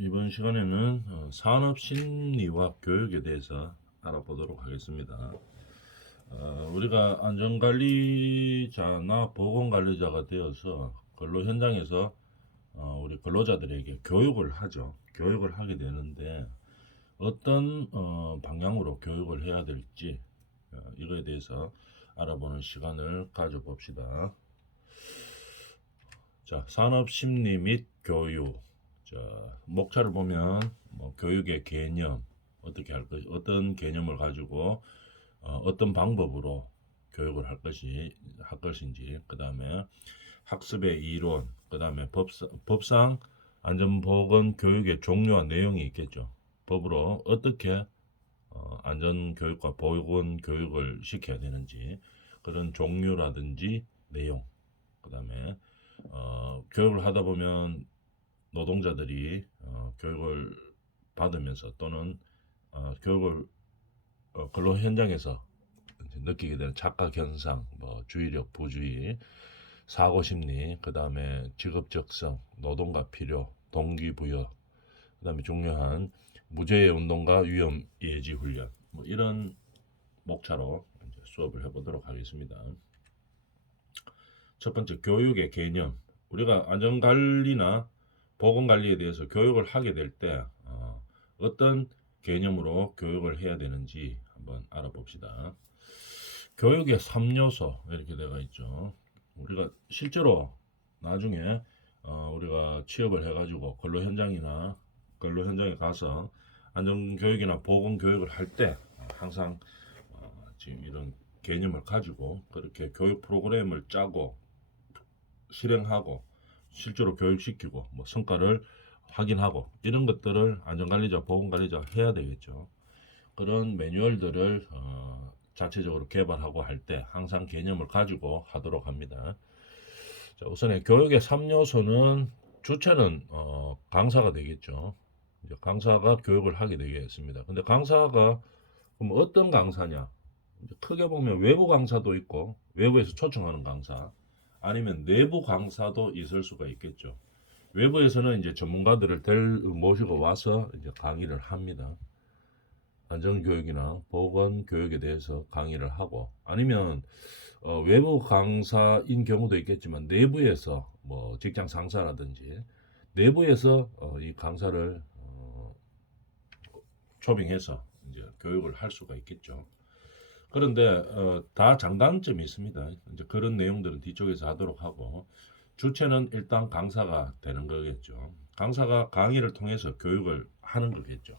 이번 시간에는 산업심리와 교육에 대해서 알아보도록 하겠습니다. 우리가 안전관리자나 보건관리자가 되어서 근로 현장에서 우리 근로자들에게 교육을 하죠. 교육을 하게 되는데 어떤 방향으로 교육을 해야 될지 이거에 대해서 알아보는 시간을 가져봅시다. 자, 산업심리 및 교육. 자, 목차를 보면 교육의 개념, 어떻게 할 것이, 어떤 개념을 가지고 어떤 방법으로 교육을 할 것인지, 그 다음에 학습의 이론, 그 다음에 법상 안전보건 교육의 종류와 내용이 있겠죠. 법으로 어떻게 안전교육과 보건교육을 시켜야 되는지, 그런 종류라든지 내용, 그 다음에 교육을 하다 보면 노동자들이 교육을 받으면서 또는 교육을 근로 현장에서 느끼게 되는 착각 현상, 뭐 주의력, 부주의, 사고 심리, 그 다음에 직업적성, 노동과 필요, 동기부여, 그 다음에 중요한 무죄의 운동과 위험 예지 훈련, 뭐 이런 목차로 이제 수업을 해보도록 하겠습니다. 첫 번째, 교육의 개념. 우리가 안전관리나 보건관리에 대해서 교육을 하게 될 때 어떤 개념으로 교육을 해야 되는지 한번 알아봅시다. 교육의 3요소 이렇게 되어 있죠. 우리가 실제로 나중에 우리가 취업을 해가지고 근로 현장에 가서 안전교육이나 보건교육을 할 때 항상 지금 이런 개념을 가지고 그렇게 교육 프로그램을 짜고 실행하고 실제로 교육시키고 뭐 성과를 확인하고 이런 것들을 안전관리자, 보건관리자 해야 되겠죠. 그런 매뉴얼들을 자체적으로 개발하고 할 때 항상 개념을 가지고 하도록 합니다. 자, 우선 교육의 3요소는 주체는 강사가 되겠죠. 이제 강사가 교육을 하게 되겠습니다. 근데 강사가 그럼 어떤 강사냐? 크게 보면 외부 강사도 있고 외부에서 초청하는 강사 아니면 내부 강사도 있을 수가 있겠죠. 외부에서는 이제 전문가들을 모시고 와서 이제 강의를 합니다. 안전교육이나 보건교육에 대해서 강의를 하고 아니면 외부 강사인 경우도 있겠지만 내부에서 뭐 직장 상사라든지 내부에서 이 강사를 초빙해서 이제 교육을 할 수가 있겠죠. 그런데 다 장단점이 있습니다. 이제 그런 내용들은 뒤쪽에서 하도록 하고 주체는 일단 강사가 되는 거겠죠. 강사가 강의를 통해서 교육을 하는 거겠죠.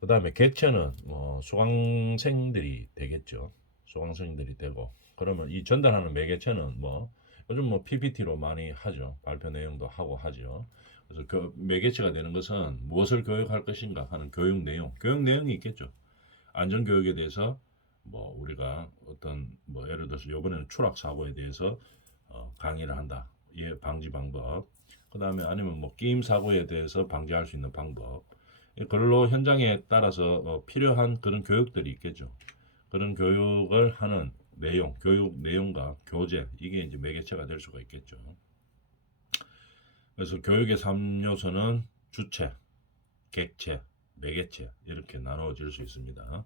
그 다음에 객체는 수강생들이 되겠죠. 수강생들이 되고 그러면 이 전달하는 매개체는 뭐 요즘 뭐 PPT로 많이 하죠. 발표 내용도 하고 하죠. 그래서 그 매개체가 되는 것은 무엇을 교육할 것인가 하는 교육 내용이 있겠죠. 안전교육에 대해서 뭐 우리가 어떤 뭐 예를 들어서 이번에는 추락 사고에 대해서 강의를 한다. 예, 방지 방법. 그다음에 아니면 뭐 끼임 사고에 대해서 방지할 수 있는 방법. 근로 현장에 따라서 필요한 그런 교육들이 있겠죠. 그런 교육을 하는 내용, 교육 내용과 교재 이게 이제 매개체가 될 수가 있겠죠. 그래서 교육의 3요소는 주체, 객체, 매개체 이렇게 나누어질 수 있습니다.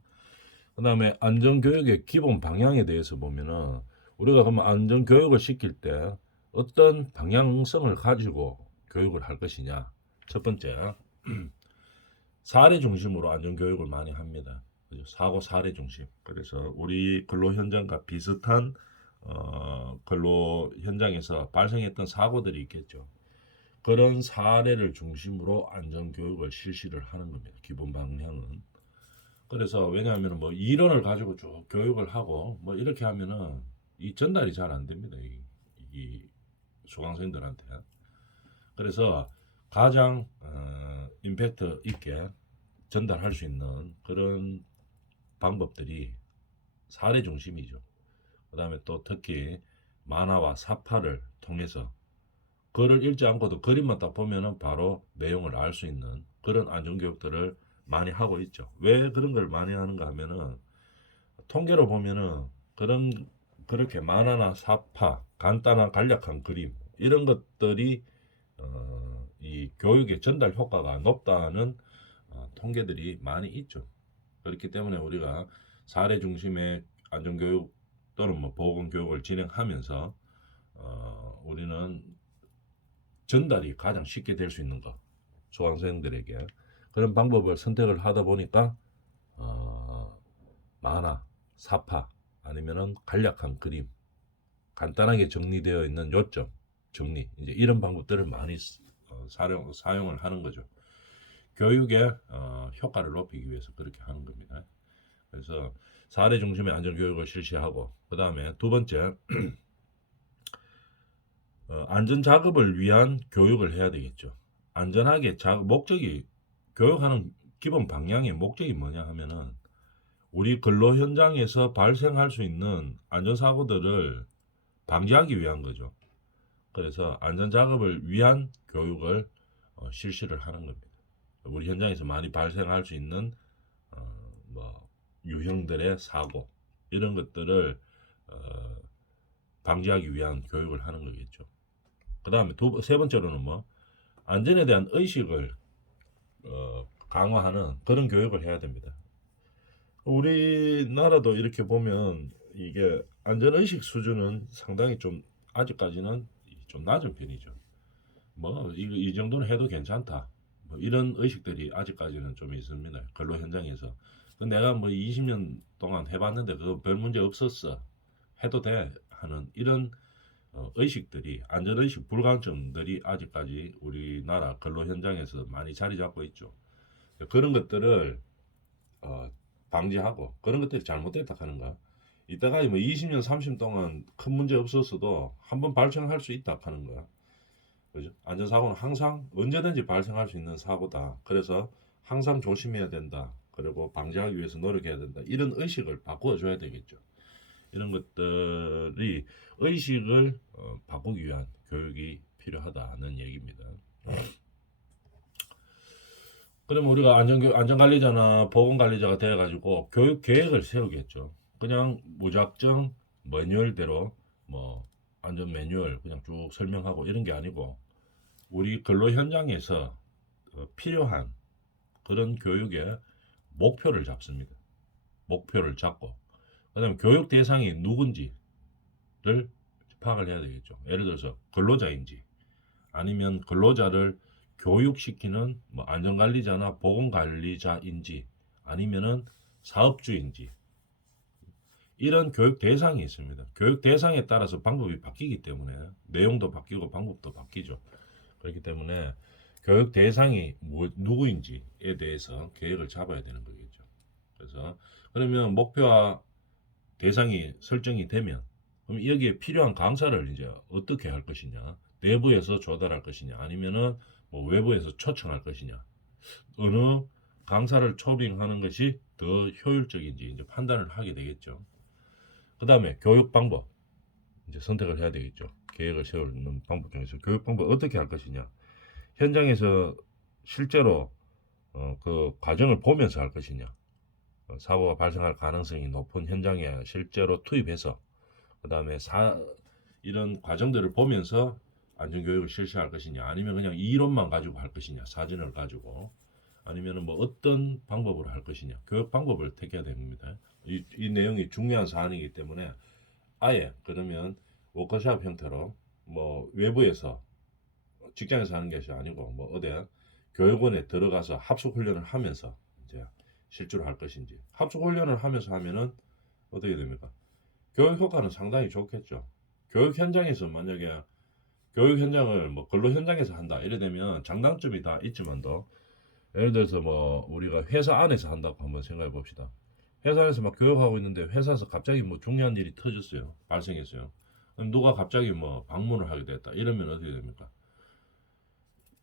그 다음에 안전교육의 기본 방향에 대해서 보면은 우리가 그러면 안전교육을 시킬 때 어떤 방향성을 가지고 교육을 할 것이냐. 첫 번째, 사례 중심으로 안전교육을 많이 합니다. 사고 사례 중심. 그래서 우리 근로 현장과 비슷한 근로 현장에서 발생했던 사고들이 있겠죠. 그런 사례를 중심으로 안전교육을 실시를 하는 겁니다. 기본 방향은. 그래서 왜냐하면 뭐 이론을 가지고 쭉 교육을 하고 뭐 이렇게 하면은 이 전달이 잘 안 됩니다. 이 수강생들한테. 그래서 가장 임팩트 있게 전달할 수 있는 그런 방법들이 사례 중심이죠. 그 다음에 또 특히 만화와 사파를 통해서 글을 읽지 않고도 그림만 딱 보면은 바로 내용을 알 수 있는 그런 안전교육들을 많이 하고 있죠. 왜 그런 걸 많이 하는가 하면은 통계로 보면은 그렇게 만화나 사파, 간단한 간략한 그림 이런 것들이 이 교육의 전달 효과가 높다는 통계들이 많이 있죠. 그렇기 때문에 우리가 사례 중심의 안전교육 또는 뭐 보건교육을 진행하면서 우리는 전달이 가장 쉽게 될 수 있는 것, 수강생들에게 그런 방법을 선택을 하다 보니까 만화, 사파 아니면은 간략한 그림, 간단하게 정리되어 있는 요점 정리, 이제 이런 방법들을 많이 사용을 하는 거죠. 교육의 효과를 높이기 위해서 그렇게 하는 겁니다. 그래서 사례 중심의 안전교육을 실시하고, 그 다음에 두 번째, 안전작업을 위한 교육을 해야 되겠죠. 안전하게 목적이, 교육하는 기본 방향의 목적이 뭐냐 하면은 우리 근로 현장에서 발생할 수 있는 안전사고들을 방지하기 위한 거죠. 그래서 안전작업을 위한 교육을 실시를 하는 겁니다. 우리 현장에서 많이 발생할 수 있는 뭐 유형들의 사고 이런 것들을 방지하기 위한 교육을 하는 거겠죠. 그 다음에 세 번째로는 뭐 안전에 대한 의식을 강화하는 그런 교육을 해야 됩니다. 우리나라도 이렇게 보면 이게 안전의식 수준은 상당히 좀 아직까지는 좀 낮은 편이죠. 뭐 이 정도는 해도 괜찮다. 뭐 이런 의식들이 아직까지는 좀 있습니다. 근로 현장에서. 내가 뭐 20년 동안 해봤는데 그거 별 문제 없었어. 해도 돼 하는 이런 의식들이, 안전의식 불감증들이 아직까지 우리나라 근로 현장에서 많이 자리 잡고 있죠. 그런 것들을 방지하고, 그런 것들이 잘못됐다 하는 거. 이따가 뭐 20년, 30년 동안 큰 문제 없었어도 한번 발생할 수 있다 하는 거야. 그죠? 안전사고는 항상 언제든지 발생할 수 있는 사고다. 그래서 항상 조심해야 된다. 그리고 방지하기 위해서 노력해야 된다. 이런 의식을 바꿔줘야 되겠죠. 이런 것들이 의식을 바꾸기 위한 교육이 필요하다는 얘기입니다. 그러면 우리가 안전관리자나 보건관리자가 되어가지고 교육 계획을 세우겠죠. 그냥 무작정 매뉴얼대로 뭐 안전 매뉴얼 그냥 쭉 설명하고 이런 게 아니고, 우리 근로 현장에서 필요한 그런 교육의 목표를 잡습니다. 목표를 잡고, 그다음에 교육 대상이 누군지를 파악을 해야 되겠죠. 예를 들어서 근로자인지, 아니면 근로자를 교육시키는 뭐 안전관리자나 보건관리자인지, 아니면은 사업주인지, 이런 교육 대상이 있습니다. 교육 대상에 따라서 방법이 바뀌기 때문에 내용도 바뀌고 방법도 바뀌죠. 그렇기 때문에 교육 대상이 누구인지에 대해서 계획을 잡아야 되는 거겠죠. 그래서 그러면 목표와 대상이 설정이 되면, 그럼 여기에 필요한 강사를 이제 어떻게 할 것이냐, 내부에서 조달할 것이냐, 아니면은 뭐 외부에서 초청할 것이냐, 어느 강사를 초빙하는 것이 더 효율적인지 이제 판단을 하게 되겠죠. 그 다음에 교육 방법 이제 선택을 해야 되겠죠. 계획을 세우는 방법 중에서 교육 방법 어떻게 할 것이냐, 현장에서 실제로 그 과정을 보면서 할 것이냐, 사고가 발생할 가능성이 높은 현장에 실제로 투입해서 그 다음에 이런 과정들을 보면서 안전교육을 실시할 것이냐, 아니면 그냥 이론만 가지고 할 것이냐, 사진을 가지고, 아니면 뭐 어떤 방법으로 할 것이냐, 교육 방법을 택해야 됩니다. 이 내용이 중요한 사안이기 때문에 아예 그러면 워크숍 형태로 뭐 외부에서 직장에서 하는 것이 아니고 뭐 어디 교육원에 들어가서 합숙 훈련을 하면서 이제 실제로 할 것인지, 합숙 훈련을 하면서 하면은 어떻게 됩니까? 교육 효과는 상당히 좋겠죠. 교육 현장에서 만약에 교육 현장을 뭐 근로 현장에서 한다 이래 되면 장단점이 다 있지만도, 예를 들어서 뭐 우리가 회사 안에서 한다고 한번 생각해 봅시다. 회사 안에서 막 교육하고 있는데 회사에서 갑자기 뭐 중요한 일이 터졌어요. 발생했어요. 그럼 누가 갑자기 뭐 방문을 하게 됐다 이러면 어떻게 됩니까?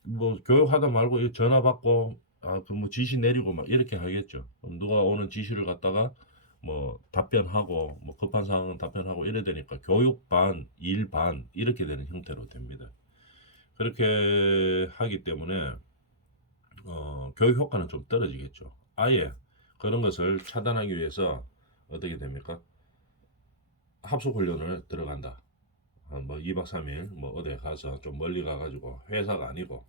뭐 교육하다 말고 전화 받고 그 뭐 지시 내리고 막 이렇게 하겠죠. 그럼 누가 오는 지시를 갖다가 뭐 답변하고, 뭐 급한 상황은 답변하고 이래 되니까 교육 반, 일 반 이렇게 되는 형태로 됩니다. 그렇게 하기 때문에 교육 효과는 좀 떨어지겠죠. 아예 그런 것을 차단하기 위해서 어떻게 됩니까? 합숙 훈련을 들어간다. 뭐 2박 3일 뭐 어디 가서 좀 멀리 가가지고, 회사가 아니고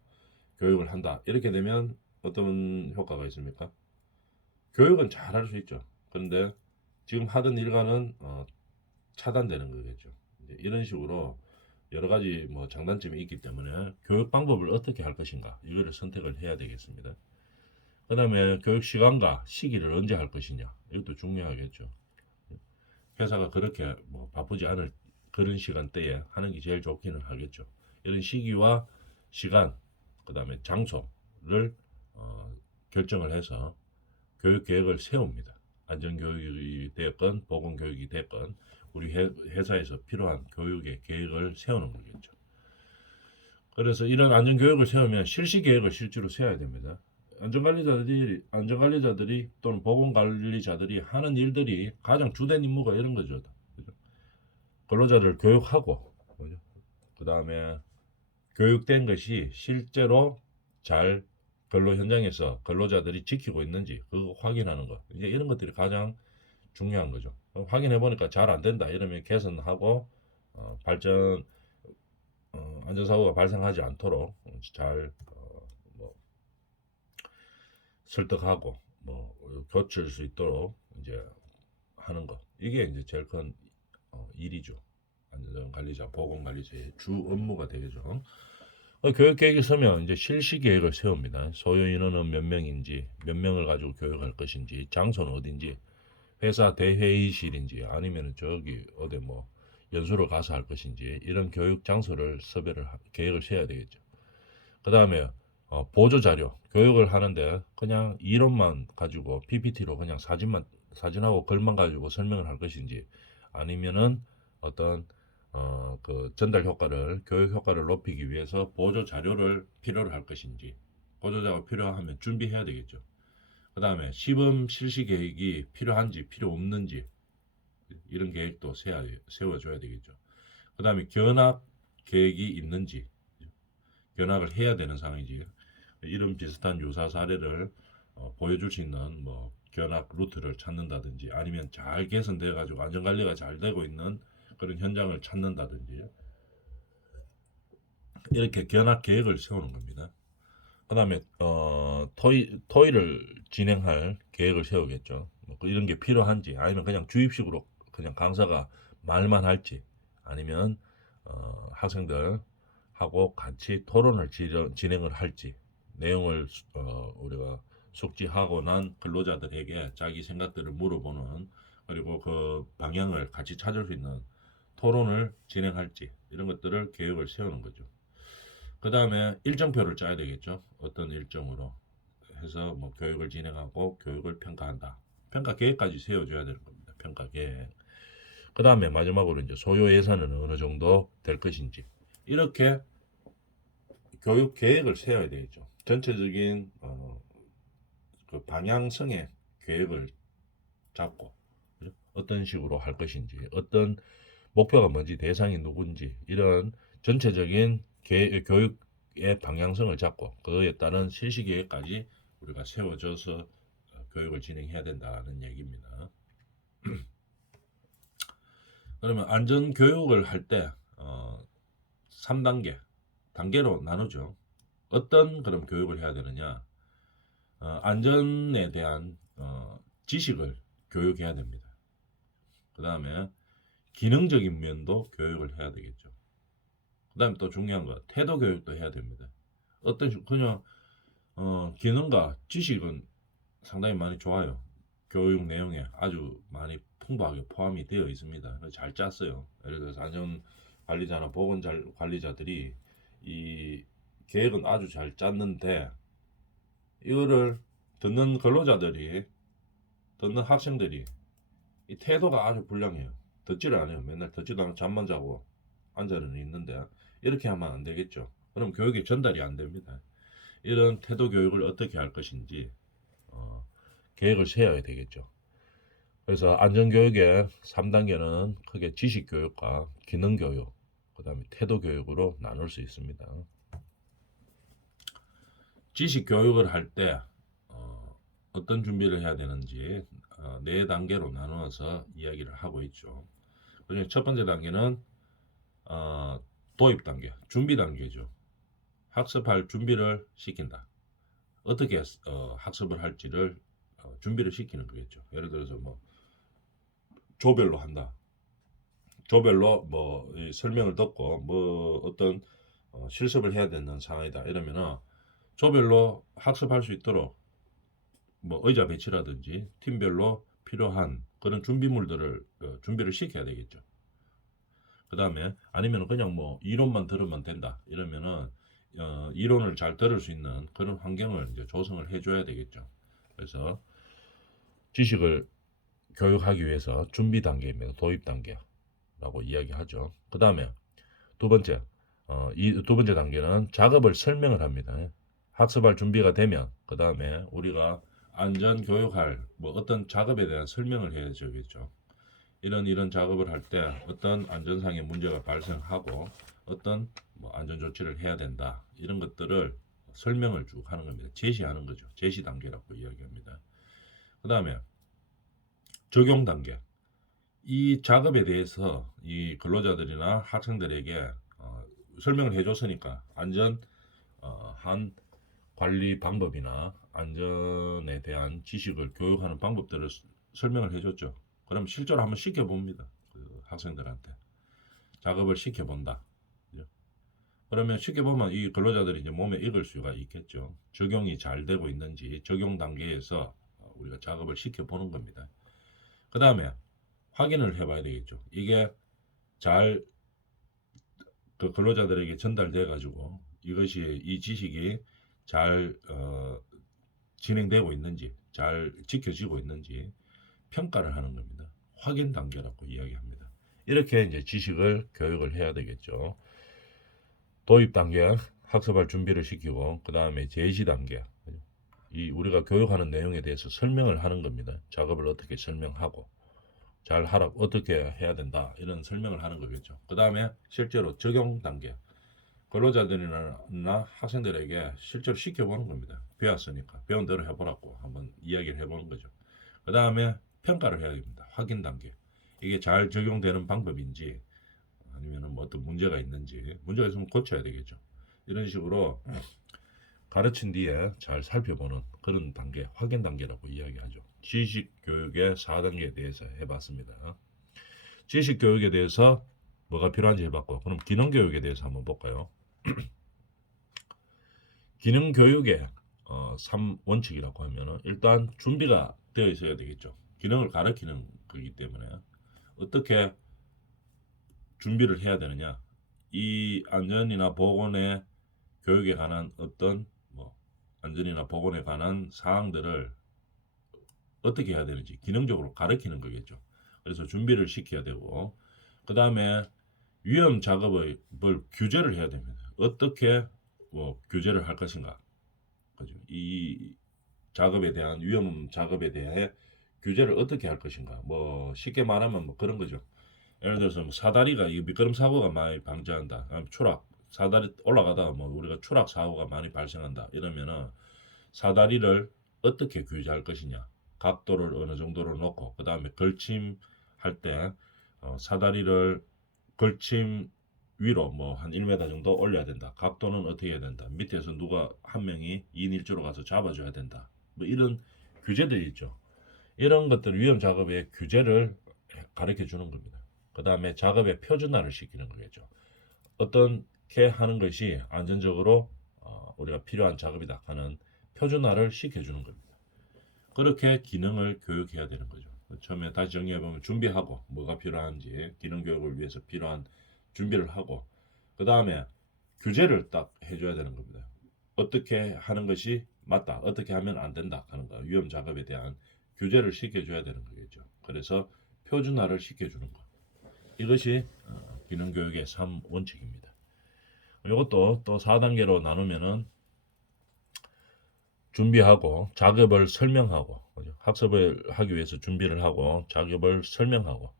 교육을 한다. 이렇게 되면 어떤 효과가 있습니까? 교육은 잘 할 수 있죠. 그런데 지금 하던 일과는 차단되는 거겠죠. 이제 이런 식으로 여러 가지 뭐 장단점이 있기 때문에 교육 방법을 어떻게 할 것인가 이거를 선택을 해야 되겠습니다. 그 다음에 교육 시간과 시기를 언제 할 것이냐 이것도 중요하겠죠. 회사가 그렇게 뭐 바쁘지 않을 그런 시간대에 하는 게 제일 좋기는 하겠죠. 이런 시기와 시간, 그 다음에 장소를 결정을 해서 교육 계획을 세웁니다. 안전교육이 됐건 보건교육이 됐건 우리 회사에서 필요한 교육의 계획을 세우는 거겠죠. 그래서 이런 안전교육을 세우면 실시 계획을 실제로 세워야 됩니다. 안전관리자들이 또는 보건관리자들이 하는 일들이 가장 주된 임무가 이런 거죠. 그죠? 근로자들을 교육하고, 그 다음에 교육된 것이 실제로 잘 근로 현장에서 근로자들이 지키고 있는지 그거 확인하는 거. 이제 이런 것들이 가장 중요한 거죠. 확인해 보니까 잘 안 된다 이러면 개선하고 발전 안전사고가 발생하지 않도록 잘 뭐 설득하고 뭐 고칠 수 있도록 이제 하는 거. 이게 이제 제일 큰 일이죠. 안전관리자, 보건관리자의 주 업무가 되겠죠. 교육 계획이 서면 이제 실시 계획을 세웁니다. 소요 인원은 몇 명인지, 몇 명을 가지고 교육할 것인지, 장소는 어딘지, 회사 대회의실인지, 아니면 저기 어디 뭐 연수를 가서 할 것인지 이런 교육 장소를 계획을 세워야 되겠죠. 그 다음에 보조 자료, 교육을 하는데 그냥 이론만 가지고 PPT로 그냥 사진하고 글만 가지고 설명을 할 것인지, 아니면은 어떤 그 전달 효과를 교육 효과를 높이기 위해서 보조 자료를 필요로 할 것인지, 보조 자료가 필요하면 준비해야 되겠죠. 그 다음에 시범 실시 계획이 필요한지 필요 없는지 이런 계획도 세워줘야 되겠죠. 그 다음에 견학 계획이 있는지, 견학을 해야 되는 상황이지, 이런 비슷한 유사 사례를 보여줄 수 있는 뭐 견학 루트를 찾는다든지, 아니면 잘 개선되어 가지고 안전관리가 잘 되고 있는 그런 현장을 찾는다든지, 이렇게 견학 계획을 세우는 겁니다. 그 다음에 토의를 진행할 계획을 세우겠죠. 뭐 이런 게 필요한지, 아니면 그냥 주입식으로 그냥 강사가 말만 할지, 아니면 학생들하고 같이 토론을 진행을 할지, 내용을 우리가 숙지하고 난 근로자들에게 자기 생각들을 물어보는, 그리고 그 방향을 같이 찾을 수 있는 토론을 진행할지, 이런 것들을 계획을 세우는 거죠. 그 다음에 일정표를 짜야 되겠죠. 어떤 일정으로 해서 뭐 교육을 진행하고 교육을 평가한다. 평가 계획까지 세워줘야 되는 겁니다. 평가 계획. 그 다음에 마지막으로 이제 소요 예산은 어느 정도 될 것인지, 이렇게 교육 계획을 세워야 되겠죠. 전체적인 그 방향성의 계획을 잡고, 그죠? 어떤 식으로 할 것인지, 어떤 목표가 뭔지, 대상이 누군지, 이런 전체적인 교육의 방향성을 잡고 그에 따른 실시 계획까지 우리가 세워져서 교육을 진행해야 된다는 얘기입니다. 그러면 안전 교육을 할 때 3단계 단계로 나누죠. 어떤 그런 교육을 해야 되느냐? 안전에 대한 지식을 교육해야 됩니다. 그 다음에 기능적인 면도 교육을 해야 되겠죠. 그 다음에 또 중요한 거 태도 교육도 해야 됩니다. 그냥 기능과 지식은 상당히 많이 좋아요. 교육 내용에 아주 많이 풍부하게 포함이 되어 있습니다. 잘 짰어요. 예를 들어서 안전관리자나 보건관리자들이 이 계획은 아주 잘 짰는데, 이거를 듣는 근로자들이, 듣는 학생들이 이 태도가 아주 불량해요. 듣지를 않아요. 맨날 듣지도 않고 잠만 자고 앉아는 있는데, 이렇게 하면 안 되겠죠. 그럼 교육이 전달이 안 됩니다. 이런 태도 교육을 어떻게 할 것인지 계획을 세워야 되겠죠. 그래서 안전교육의 3단계는 크게 지식교육과 기능교육, 그 다음에 태도교육으로 나눌 수 있습니다. 지식교육을 할 때 어떤 준비를 해야 되는지 4단계로 나누어서 이야기를 하고 있죠. 그중에 첫 번째 단계는 도입 단계, 준비 단계죠. 학습할 준비를 시킨다. 어떻게 학습을 할지를 준비를 시키는 거겠죠. 예를 들어서 뭐 조별로 한다. 조별로 뭐이 설명을 듣고 뭐 어떤 실습을 해야 되는 상황이다. 이러면은 조별로 학습할 수 있도록 뭐 의자 배치라든지 팀별로 필요한 그런 준비물들을 준비를 시켜야 되겠죠. 그 다음에 아니면 그냥 뭐 이론만 들으면 된다 이러면은 이론을 잘 들을 수 있는 그런 환경을 이제 조성을 해줘야 되겠죠. 그래서 지식을 교육하기 위해서 준비 단계입니다. 도입 단계라고 이야기하죠. 그 다음에 두 번째, 이 두 번째 단계는 작업을 설명을 합니다. 학습할 준비가 되면 그 다음에 우리가 안전 교육할 뭐 어떤 작업에 대한 설명을 해야 되겠죠. 이런 작업을 할 때 어떤 안전상의 문제가 발생하고 어떤 뭐 안전 조치를 해야 된다. 이런 것들을 설명을 쭉 하는 겁니다. 제시하는 거죠. 제시 단계라고 이야기합니다. 그 다음에 적용 단계. 이 작업에 대해서 이 근로자들이나 학생들에게 설명을 해줬으니까 안전 한 관리 방법이나 안전에 대한 지식을 교육하는 방법들을 설명을 해줬죠. 그럼 실제로 한번 시켜봅니다. 그 학생들한테 작업을 시켜본다. 그죠? 그러면 시켜보면 이 근로자들이 이제 몸에 익을 수가 있겠죠. 적용이 잘 되고 있는지 적용 단계에서 우리가 작업을 시켜보는 겁니다. 그 다음에 확인을 해봐야 되겠죠. 이게 잘 그 근로자들에게 전달돼 가지고 이것이 이 지식이 잘 진행되고 있는지 잘 지켜지고 있는지 평가를 하는 겁니다. 확인 단계라고 이야기합니다. 이렇게 이제 지식을 교육을 해야 되겠죠. 도입 단계 학습할 준비를 시키고 그 다음에 제시 단계 이 우리가 교육하는 내용에 대해서 설명을 하는 겁니다. 작업을 어떻게 설명하고 잘 하라 어떻게 해야 된다 이런 설명을 하는 거겠죠. 그 다음에 실제로 적용 단계 근로자들이나 학생들에게 실제로 시켜보는 겁니다. 배웠으니까 배운 대로 해보라고 한번 이야기를 해보는 거죠. 그 다음에 평가를 해야 됩니다. 확인 단계 이게 잘 적용되는 방법인지 아니면 뭐 어떤 문제가 있는지 문제가 있으면 고쳐야 되겠죠. 이런 식으로 가르친 뒤에 잘 살펴보는 그런 단계 확인 단계라고 이야기하죠. 지식 교육의 4단계에 대해서 해봤습니다. 지식 교육에 대해서 뭐가 필요한지 해봤고 그럼 기능 교육에 대해서 한번 볼까요? 기능 교육의 3원칙이라고 하면은 일단 준비가 되어 있어야 되겠죠. 기능을 가르치는 거기 때문에 어떻게 준비를 해야 되느냐 이 안전이나 보건의 교육에 관한 어떤 뭐 안전이나 보건에 관한 사항들을 어떻게 해야 되는지 기능적으로 가르치는 거겠죠. 그래서 준비를 시켜야 되고 그 다음에 위험 작업을 규제를 해야 됩니다. 어떻게 뭐 규제를 할 것인가. 그죠? 이 작업에 대한 위험 작업에 대해 규제를 어떻게 할 것인가. 뭐 쉽게 말하면 뭐 그런 거죠. 예를 들어서 뭐 사다리가 이 미끄럼 사고가 많이 방지한다. 추락 사다리 올라가다가 뭐 우리가 추락 사고가 많이 발생한다. 이러면은 사다리를 어떻게 규제할 것이냐. 각도를 어느 정도로 놓고 그 다음에 걸침할 때 사다리를 걸침 위로 뭐 한 1m 정도 올려야 된다. 각도는 어떻게 해야 된다. 밑에서 누가 한 명이 2인 1조로 가서 잡아줘야 된다. 뭐 이런 규제들이 있죠. 이런 것들 위험 작업의 규제를 가르쳐 주는 겁니다. 그 다음에 작업의 표준화를 시키는 거겠죠. 어떻게 하는 것이 안전적으로 우리가 필요한 작업이다 하는 표준화를 시켜주는 겁니다. 그렇게 기능을 교육해야 되는 거죠. 처음에 다시 정리해보면 준비하고 뭐가 필요한지 기능 교육을 위해서 필요한 준비를 하고 그 다음에 규제를 딱 해줘야 되는 겁니다. 어떻게 하는 것이 맞다. 어떻게 하면 안 된다 하는 거. 위험 작업에 대한 규제를 시켜줘야 되는 거겠죠. 그래서 표준화를 시켜주는 것. 이것이 기능 교육의 3원칙입니다. 이것도 또 4단계로 나누면은 준비하고 작업을 설명하고 학습을 하기 위해서 준비를 하고 작업을 설명하고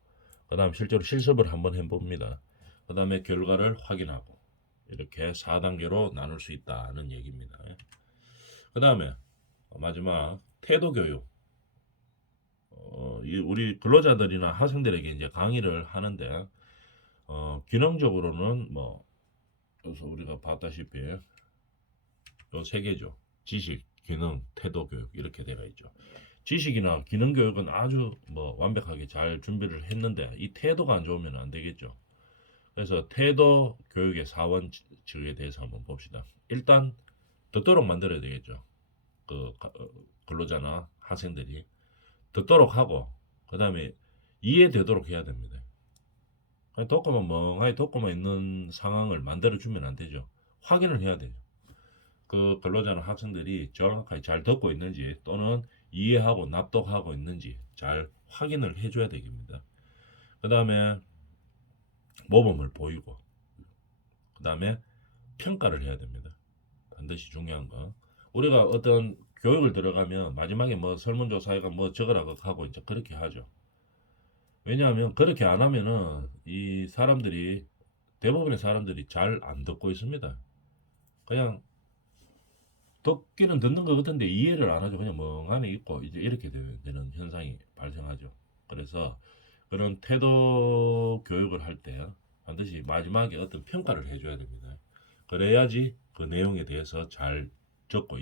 그 다음 실제로 실습을 한번 해봅니다. 그 다음에 결과를 확인하고 이렇게 4단계로 나눌 수 있다는 얘기입니다. 그 다음에 마지막 태도 교육. 우리 근로자들이나 학생들에게 이제 강의를 하는데 기능적으로는 뭐 그래서 우리가 봤다시피 요 세 개죠. 지식, 기능, 태도 교육 이렇게 되어 있죠. 지식이나 기능 교육은 아주 뭐 완벽하게 잘 준비를 했는데 이 태도가 안 좋으면 안 되겠죠. 그래서 태도 교육의 사원칙에 대해서 한번 봅시다. 일단 듣도록 만들어야 되겠죠. 그 근로자나 학생들이 듣도록 하고 그 다음에 이해되도록 해야 됩니다. 듣고만 멍하니 듣고만 있는 상황을 만들어 주면 안 되죠. 확인을 해야 돼요. 그 근로자나 학생들이 정확하게 잘 듣고 있는지 또는 이해하고 납득하고 있는지 잘 확인을 해줘야 되겠습니다. 그 다음에 모범을 보이고 그 다음에 평가를 해야 됩니다. 반드시 중요한 거. 우리가 어떤 교육을 들어가면 마지막에 뭐 설문조사회가 뭐 적으라고 하고 이제 그렇게 하죠. 왜냐하면 그렇게 안 하면은 이 사람들이 대부분의 사람들이 잘 안 듣고 있습니다. 그냥 듣기는 듣는 것 같은데 이해를 안 하죠. 그냥 멍하니 있고 이제 이렇게 되는 현상이 발생하죠. 그래서 그런 태도 교육을 할 때 반드시 마지막에 어떤 평가를 해줘야 됩니다. 그래야지 그 내용에 대해서 잘 듣고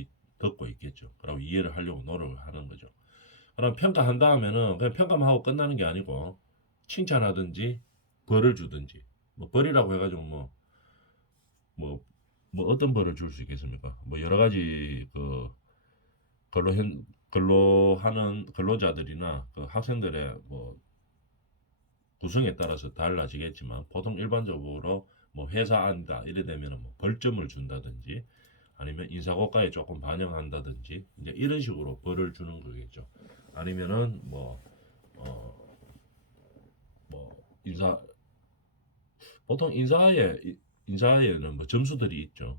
있겠죠. 그리고 이해를 하려고 노력을 하는 거죠. 그럼 평가한 다음에는 그냥 평가만 하고 끝나는 게 아니고 칭찬하든지 벌을 주든지 뭐 벌이라고 해가지고 뭐, 뭐 어떤 벌을 줄 수 있겠습니까? 뭐 여러 가지 그 근로하는 근로자들이나 그 학생들의 뭐 구성에 따라서 달라지겠지만 보통 일반적으로 뭐 회사 안다 이래 되면은 뭐 벌점을 준다든지 아니면 인사고과에 조금 반영한다든지 이제 이런 식으로 벌을 주는 거겠죠. 아니면은 뭐 인사 보통 인사에는 뭐 점수들이 있죠.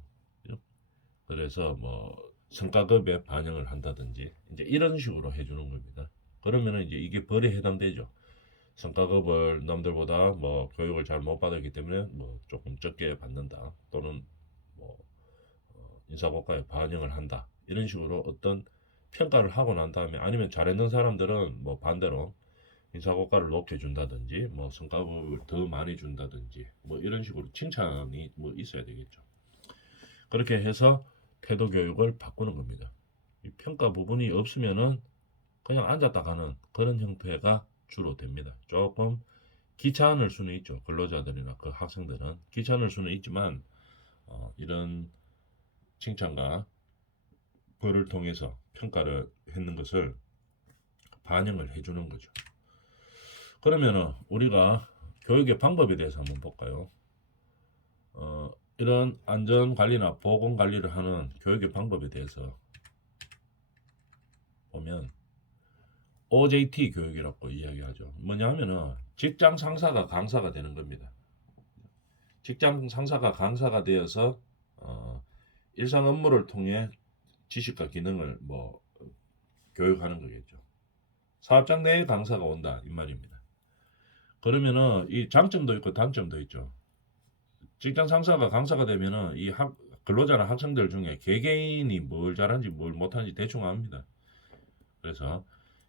그래서 뭐 성과급에 반영을 한다든지 이제 이런 식으로 해주는 겁니다. 그러면은 이제 이게 벌에 해당되죠. 성과급을 남들보다 뭐 교육을 잘 못 받았기 때문에 뭐 조금 적게 받는다 또는 뭐 인사고과에 반영을 한다 이런 식으로 어떤 평가를 하고 난 다음에 아니면 잘했는 사람들은 뭐 반대로 인사고과를 높게 준다든지 뭐 성과급을 더 많이 준다든지 뭐 이런 식으로 칭찬이 뭐 있어야 되겠죠. 그렇게 해서 태도 교육을 바꾸는 겁니다. 이 평가 부분이 없으면은 그냥 앉았다 가는 그런 형태가 주로 됩니다. 조금 귀찮을 수는 있죠. 근로자들이나 그 학생들은 귀찮을 수는 있지만 이런 칭찬과 벌을 통해서 평가를 했는 것을 반영을 해주는 거죠. 그러면은 우리가 교육의 방법에 대해서 한번 볼까요? 이런 안전 관리나 보건 관리를 하는 교육의 방법에 대해서 보면 OJT 교육이라고 이야기하죠. 뭐냐 하면은 직장 상사가 강사가 되는 겁니다. 직장 상사가 강사가 되어서 일상 업무를 통해 지식과 기능을 뭐 교육하는 거겠죠. 사업장 내에 강사가 온다 이 말입니다. 그러면은 이 장점도 있고 단점도 있죠. 직장 상사가 강사가 되면은 이 근로자나 학생들 중에 개개인이 뭘 잘하는지 뭘 못하는지 대충 압니다. 그래서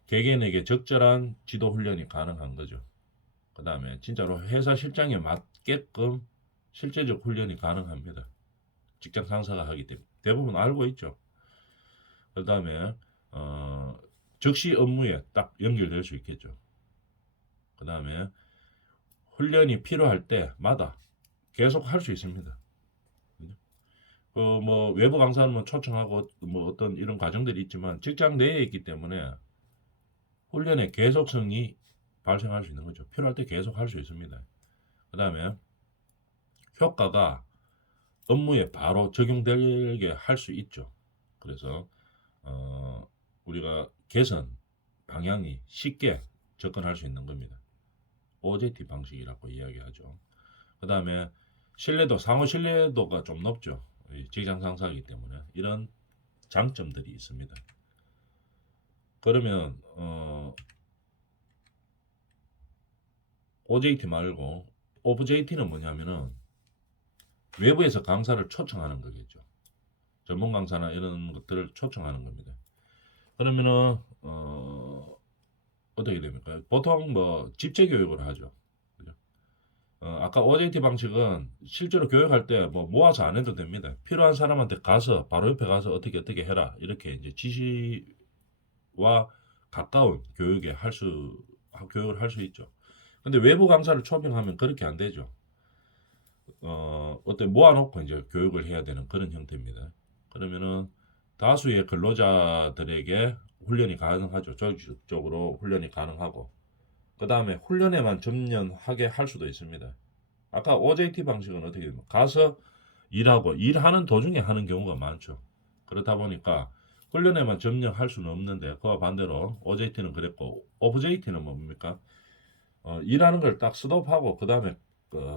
개개인에게 적절한 지도 훈련이 가능한 거죠. 그 다음에 진짜로 회사 실장에 맞게끔 실제적 훈련이 가능합니다. 직장 상사가 하기 때문에 대부분 알고 있죠. 그 다음에 즉시 업무에 딱 연결될 수 있겠죠. 그 다음에 훈련이 필요할 때마다 계속 할 수 있습니다. 그 뭐 외부 강사는 뭐 초청하고 뭐 어떤 이런 과정들이 있지만 직장 내에 있기 때문에 훈련의 계속성이 발생할 수 있는 거죠. 필요할 때 계속 할 수 있습니다. 그 다음에 효과가 업무에 바로 적용되게 할 수 있죠. 그래서 우리가 개선 방향이 쉽게 접근할 수 있는 겁니다. OJT 방식이라고 이야기하죠. 그 다음에 상호 신뢰도가 좀 높죠. 직장 상사이기 때문에 이런 장점들이 있습니다. 그러면 OJT 말고 OJT는 뭐냐면은 외부에서 강사를 초청하는 거겠죠. 전문 강사나 이런 것들을 초청하는 겁니다. 그러면은 어떻게 됩니까? 보통 뭐 집체 교육을 하죠. 그죠? 아까 OJT 방식은 실제로 교육할 때 뭐 모아서 안 해도 됩니다. 필요한 사람한테 가서 바로 옆에 가서 어떻게 해라 이렇게 이제 지시와 가까운 교육을 할 수 있죠. 근데 외부 강사를 초빙하면 그렇게 안 되죠. 어때 모아놓고 이제 교육을 해야 되는 그런 형태입니다. 그러면은 다수의 근로자들에게 훈련이 가능하죠. 조직적으로 훈련이 가능하고 그 다음에 훈련에만 전념하게 할 수도 있습니다. 아까 OJT 방식은 어떻게 됩니까? 가서 일하고 일하는 도중에 하는 경우가 많죠. 그렇다 보니까 훈련에만 전념할 수는 없는데 그와 반대로 OJT는 그랬고 OJT는 뭡니까? 일하는 걸 딱 스톱하고 그 다음에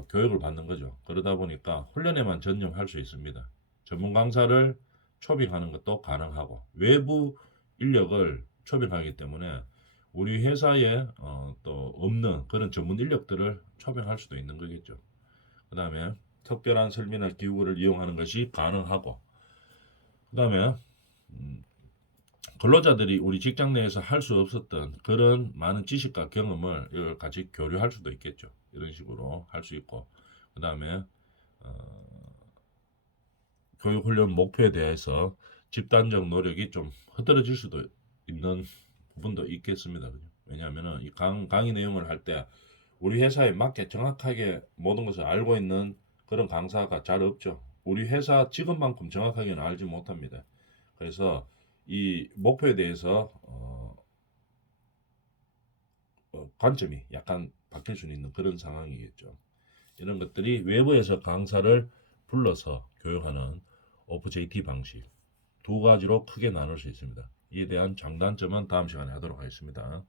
교육을 받는 거죠. 그러다 보니까 훈련에만 전념할 수 있습니다. 전문 강사를 초빙하는 것도 가능하고 외부 인력을 초빙하기 때문에 우리 회사에 또 없는 그런 전문 인력들을 초빙할 수도 있는 거겠죠. 그 다음에 특별한 설비나 기구를 이용하는 것이 가능하고 그 다음에 근로자들이 우리 직장 내에서 할 수 없었던 그런 많은 지식과 경험을 이걸 같이 교류할 수도 있겠죠. 이런 식으로 할 수 있고 그 다음에 교육훈련 목표에 대해서 집단적 노력이 좀 흐트러질 수도 있는 부분도 있겠습니다. 왜냐하면 이 강의 내용을 할 때 우리 회사에 맞게 정확하게 모든 것을 알고 있는 그런 강사가 잘 없죠. 우리 회사 직원만큼 정확하게는 알지 못합니다. 그래서 이 목표에 대해서 관점이 약간 바뀔 수 있는 그런 상황이겠죠. 이런 것들이 외부에서 강사를 불러서 교육하는 OJT 방식 두 가지로 크게 나눌 수 있습니다. 이에 대한 장단점은 다음 시간에 하도록 하겠습니다.